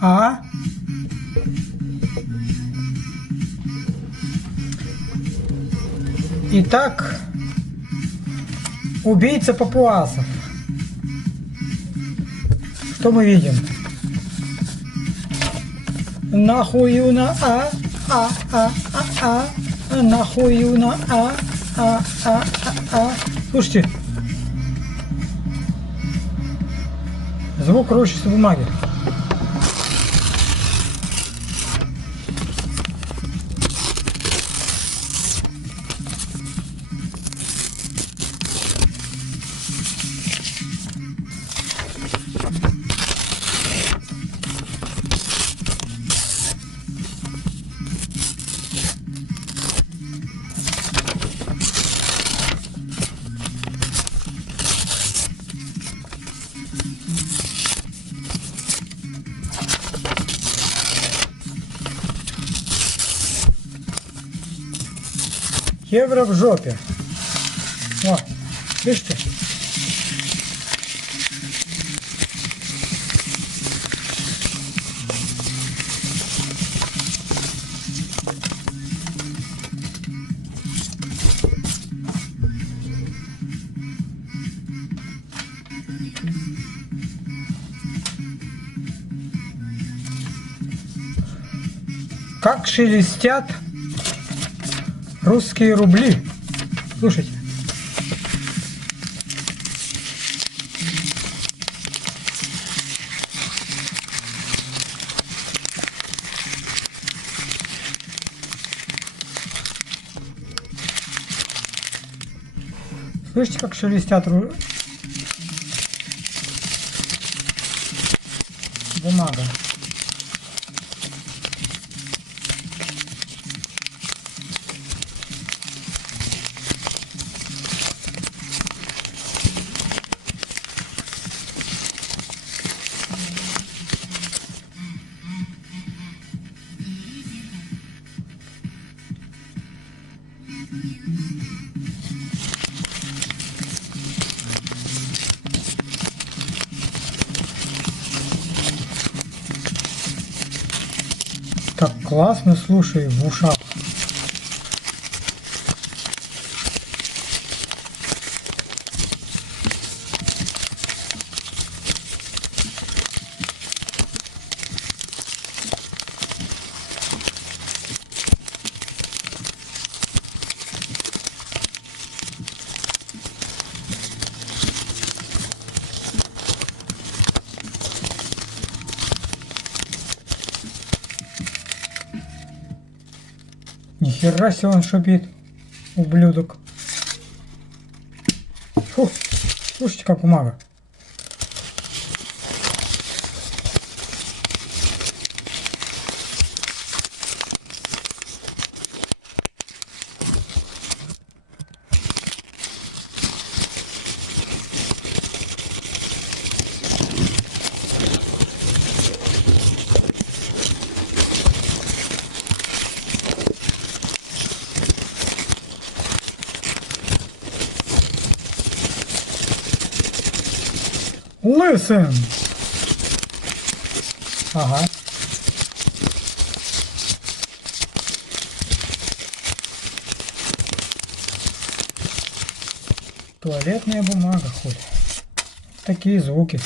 А. Итак, убийца папуасов. Что мы видим? Нахуюна нахуюна Слушайте, звук рощицы бумаги. Евро в жопе. О, видите? Как шелестят русские рубли. Слушайте. Слышите, как шелестят бумага. Так классно, слушай, в ушах. Нихера себе он шипит, ублюдок. Фу, слушайте, как бумага. Listen. Ага. Туалетная бумага хоть. Такие звуки.